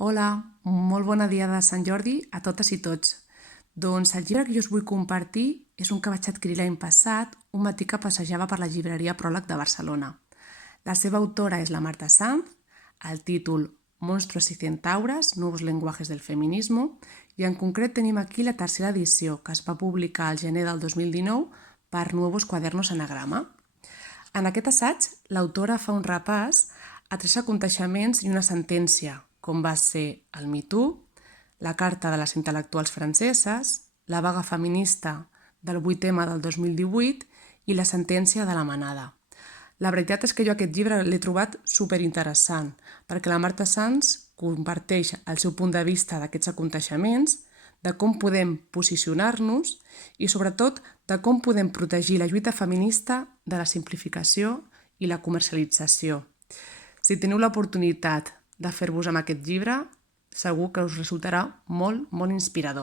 Hola, molt bona dia de Sant Jordi a totes i tots. Doncs el llibre que jo us vull compartir és un que vaig adquirir l'any passat, un matí que passejava per la llibreria Pròleg de Barcelona. La seva autora és la Marta Sanz, el títol Monstruos y Centaures, Nuevos lenguajes del feminismo, i en concret tenim aquí la tercera edició, que es va publicar al gener del 2019 per Nuevos Cuadernos Anagrama. En aquest assaig, l'autora fa un repàs a 3 aconteixements i una sentència, com va ser el Me Too, la Carta de les Intel·lectuals Franceses, la vaga feminista del 8M del 2018 i la sentència de la Manada. La veritat és que jo aquest llibre l'he trobat superinteressant, perquè la Marta Sanz comparteix el seu punt de vista d'aquests aconteixements, de com podem posicionar-nos i, sobretot, de com podem protegir la lluita feminista de la simplificació i la comercialització. Si teniu l'oportunitat de fer-vos amb aquest llibre, segur que us resultarà molt inspirador.